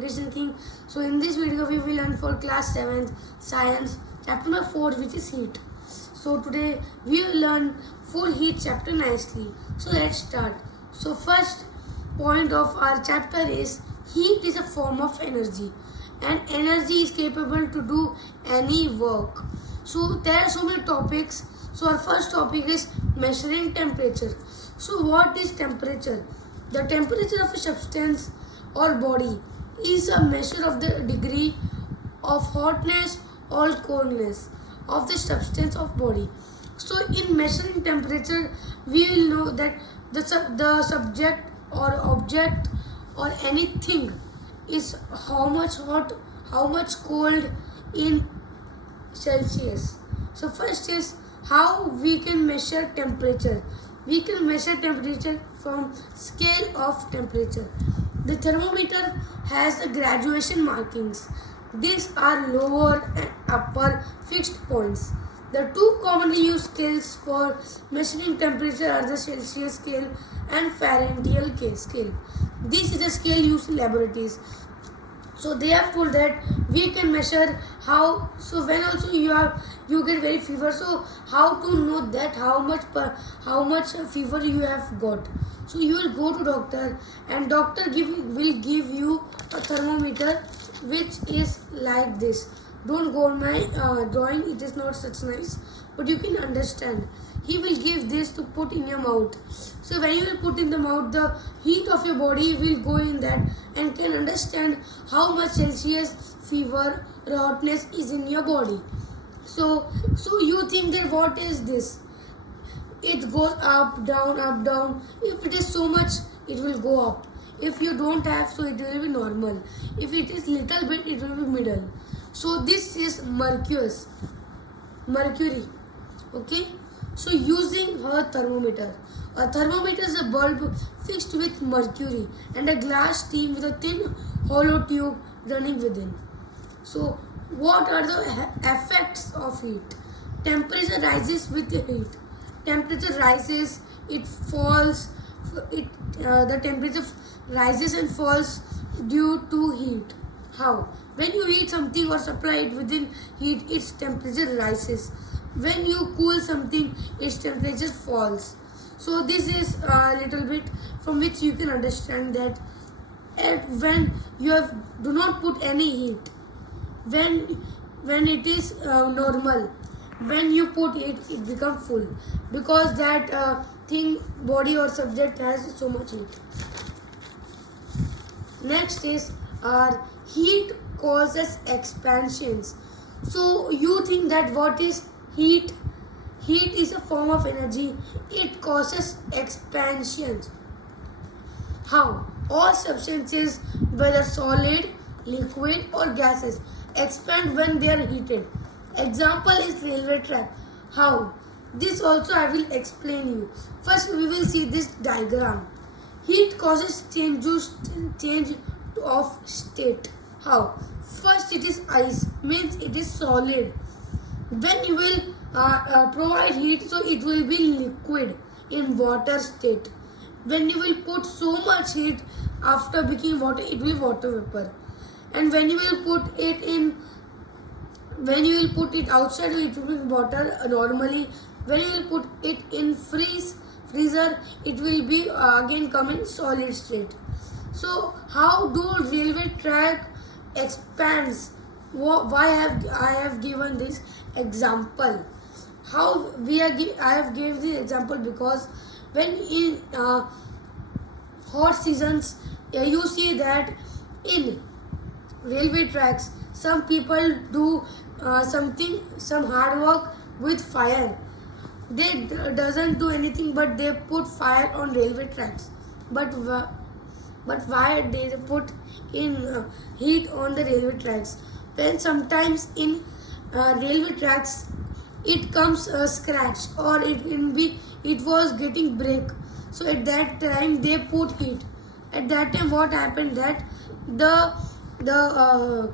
Education King. So in this video we will learn for class 7th science chapter number 4, which is heat. So today we will learn full heat chapter nicely. So let's start. So first point of our chapter is heat is a form of energy, and energy is capable to do any work. So there are so many topics. So our first topic is measuring temperature. So what is temperature? The temperature of a substance or body is a measure of the degree of hotness or coldness of the substance of body. So in measuring temperature, we will know that the subject or object or anything is how much hot, how much cold in Celsius. So first is how we can measure temperature. We can measure temperature from scale of temperature. The thermometer has the graduation markings. These are lower and upper fixed points. The two commonly used scales for measuring temperature are the Celsius scale and Fahrenheit scale. This is a scale used in laboratories. So they have told that we can measure how. So when also you get very fever. So how to know that how much fever you have got. So you will go to doctor, and doctor will give you a thermometer which is like this. Don't go on my drawing. It is not such nice, but you can understand. He will give this to put in your mouth. So when you will put in the mouth, the heat of your body will go in that and can understand how much Celsius fever or hotness is in your body. So you think that what is this? It goes up, down, up, down. If it is so much, it will go up. If you don't have, so it will be normal. If it is little bit, it will be middle. So this is mercury. Okay. So using a thermometer. A thermometer is a bulb fixed with mercury and a glass tube with a thin hollow tube running within. So what are the effects of heat? Temperature rises with the heat. Temperature rises, it falls, the temperature rises and falls due to heat. How? When you heat something or supply it within heat, its temperature rises. When you cool something, its temperature falls. So this is a little bit from which you can understand that when you do not put any heat, when it is normal, when you put it, it becomes full, because that thing, body or subject has so much heat. Next is our heat causes expansions. So you think that what is heat? Heat is a form of energy. It causes expansions. How? All substances, whether solid, liquid or gases, expand when they are heated. Example is railway track. How? This also I will explain you. First we will see this diagram. Heat causes change of state. How? First it is ice, means it is solid. When you will provide heat, so it will be liquid in water state. When you will put so much heat after becoming water, it will be water vapor. And when you will put it outside, it will be water normally. When you will put it in freezer, it will be again come in solid state. So how do railway track expands? Why I have given this example? I have given this example because when in hot seasons, you see that in railway tracks, some people do some hard work with fire. They doesn't do anything, but they put fire on railway tracks. But why they put in heat on the railway tracks? When sometimes in railway tracks it comes scratch, or it was getting break. So at that time they put heat. At that time what happened, that the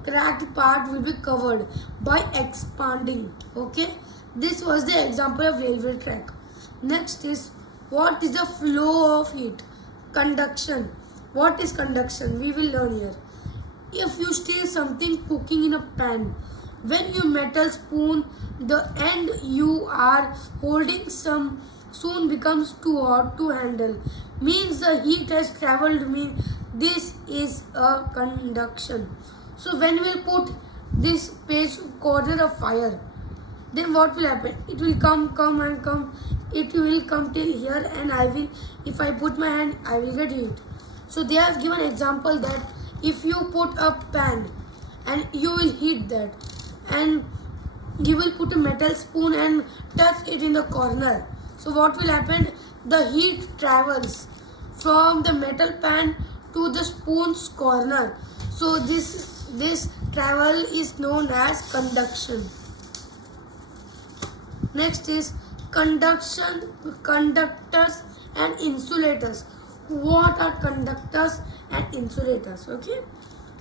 cracked part will be covered by expanding. Okay, this was the example of railway track. Next is, what is the flow of heat? Conduction. What is conduction? We will learn here. If you stir something cooking in a pan, when you metal spoon, the end you are holding some soon becomes too hot to handle. Means the heat has traveled. Means this is a conduction. So when we'll put this page corner of fire, then what will happen? It will come and come. It will come till here, and I will, if I put my hand, I will get heat. So they have given example that if you put a pan and you will heat that, and you will put a metal spoon and touch it in the corner. So what will happen? The heat travels from the metal pan to the spoon's corner. So this travel is known as conduction. Next is conduction, conductors and insulators. What are conductors and insulators? Okay.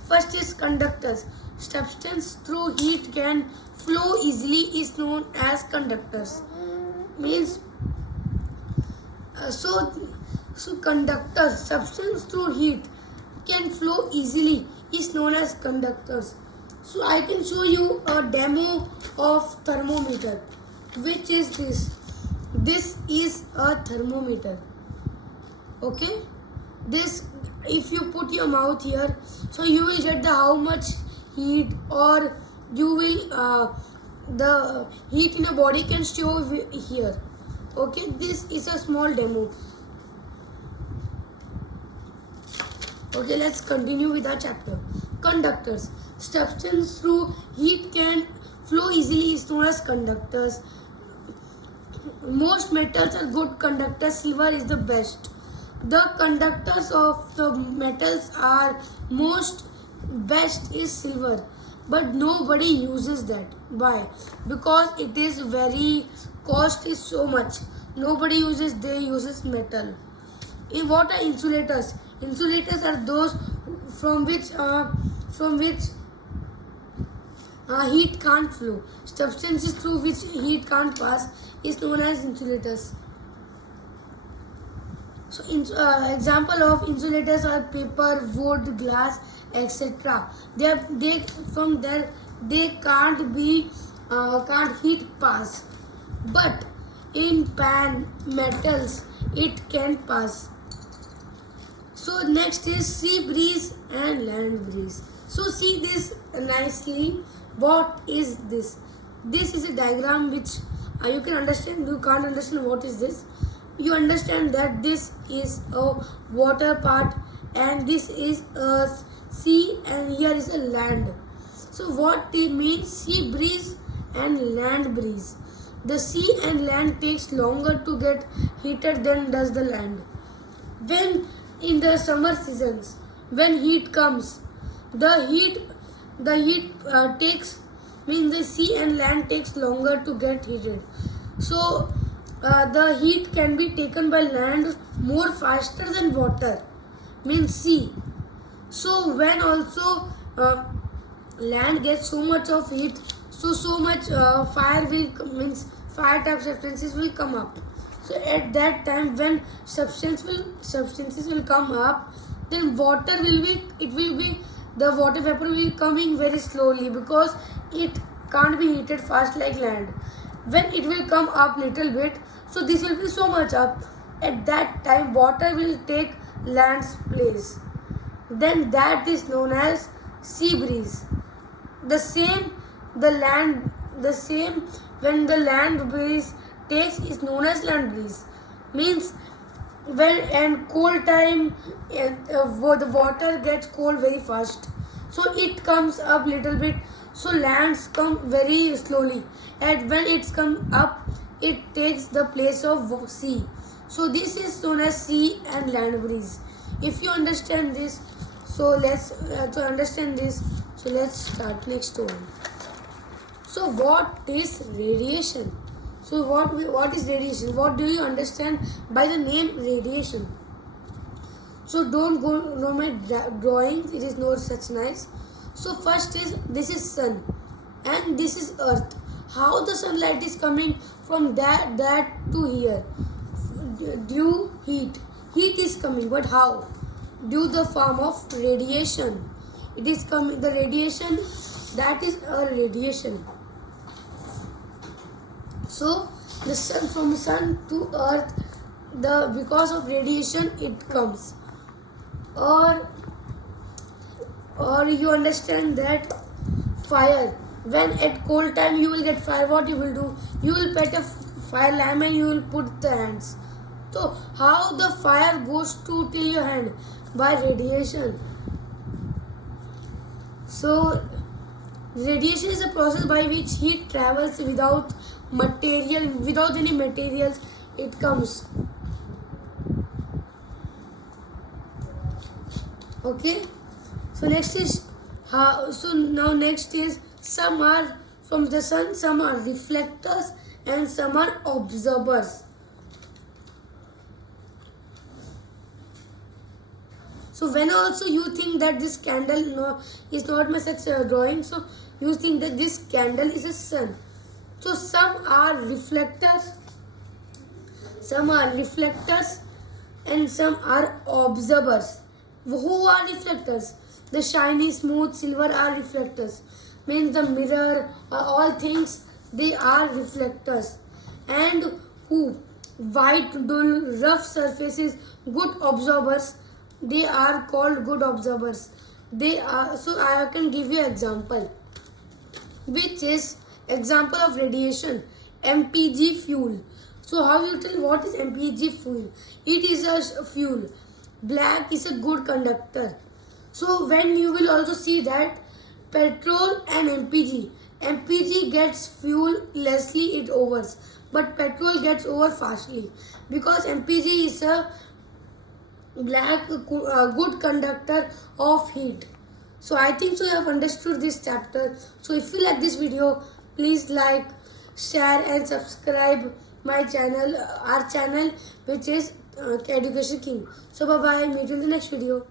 First is conductors. Substance through heat can flow easily is known as conductors. Means so conductors, substance through heat can flow easily is known as conductors. So I can show you a demo of thermometer. Which is this? This is a thermometer. Okay. This, if you put your mouth here, so you will get the how much heat, or you will the heat in your body can show here. Okay, this is a small demo. Okay, let's continue with our chapter. Conductors. Substance through heat can flow easily is known as conductors. Most metals are good conductors. Silver is the best. The conductors of the metals are most best is silver, but nobody uses that. Why? Because it is very cost is so much. Nobody uses. They uses metal. In what are insulators? Insulators are those from which heat can't flow. Substances through which heat can't pass is known as insulators. So, example of insulators are paper, wood, glass, etc. They from there they can't heat pass, but in pan metals it can pass. So next is sea breeze and land breeze. So see this nicely. What is this? This is a diagram which you can understand. You can't understand what is this. You understand that this is a water part and this is a sea and here is a land. So what it means, sea breeze and land breeze. The sea and land takes longer to get heated than does the land. When in the summer seasons, when heat comes, the heat takes means the sea and land takes longer to get heated. So the heat can be taken by land more faster than water, means sea. So when also land gets so much of heat, so much fire will means fire type substances will come up. So at that time when substances will come up, then water will be the water vapor will be coming very slowly because it can't be heated fast like land. When it will come up little bit, so this will be so much up. At that time water will take land's place. Then that is known as sea breeze. The same when the land breeze takes is known as land breeze. Means when and cold time the water gets cold very fast, so it comes up little bit, so lands come very slowly, and when it's come up it takes the place of sea. So this is known as sea and land breeze. If you understand this, so let's start next one. So what is radiation? So what is radiation? What do you understand by the name radiation? So don't go know my drawings. It is not such nice. So first is this is sun, and this is earth. How the sunlight is coming from that to here? Due heat is coming, but how? Due the form of radiation. it is coming, the radiation, that is a radiation. So the sun, from sun to earth, because of radiation it comes. Or you understand that fire, when at cold time you will get fire, what you will do? You will put a fire lamp and you will put the hands. So how the fire goes to till your hand? By radiation. So radiation is a process by which heat travels without any materials, it comes. Okay, so next is next is, some are from the sun, some are reflectors and some are observers. So when also you think that this candle is not my such drawing, so you think that this candle is a sun. So some are reflectors and some are observers. Who are reflectors? The shiny, smooth, silver are reflectors. Means the mirror or all things, they are reflectors. And who? White, dull, rough surfaces, good observers, they are called good observers. They are, so I can give you example, which is example of radiation, MPG fuel. So how you tell what is MPG fuel? It is a fuel. Black is a good conductor. So when you will also see that petrol and MPG gets fuel lessly, it overs, but petrol gets over fastly, because MPG is a good conductor of heat. So I think so you have understood this chapter. So if you like this video, please like, share and subscribe my channel, our channel, which is Education King. So bye bye, meet you in the next video.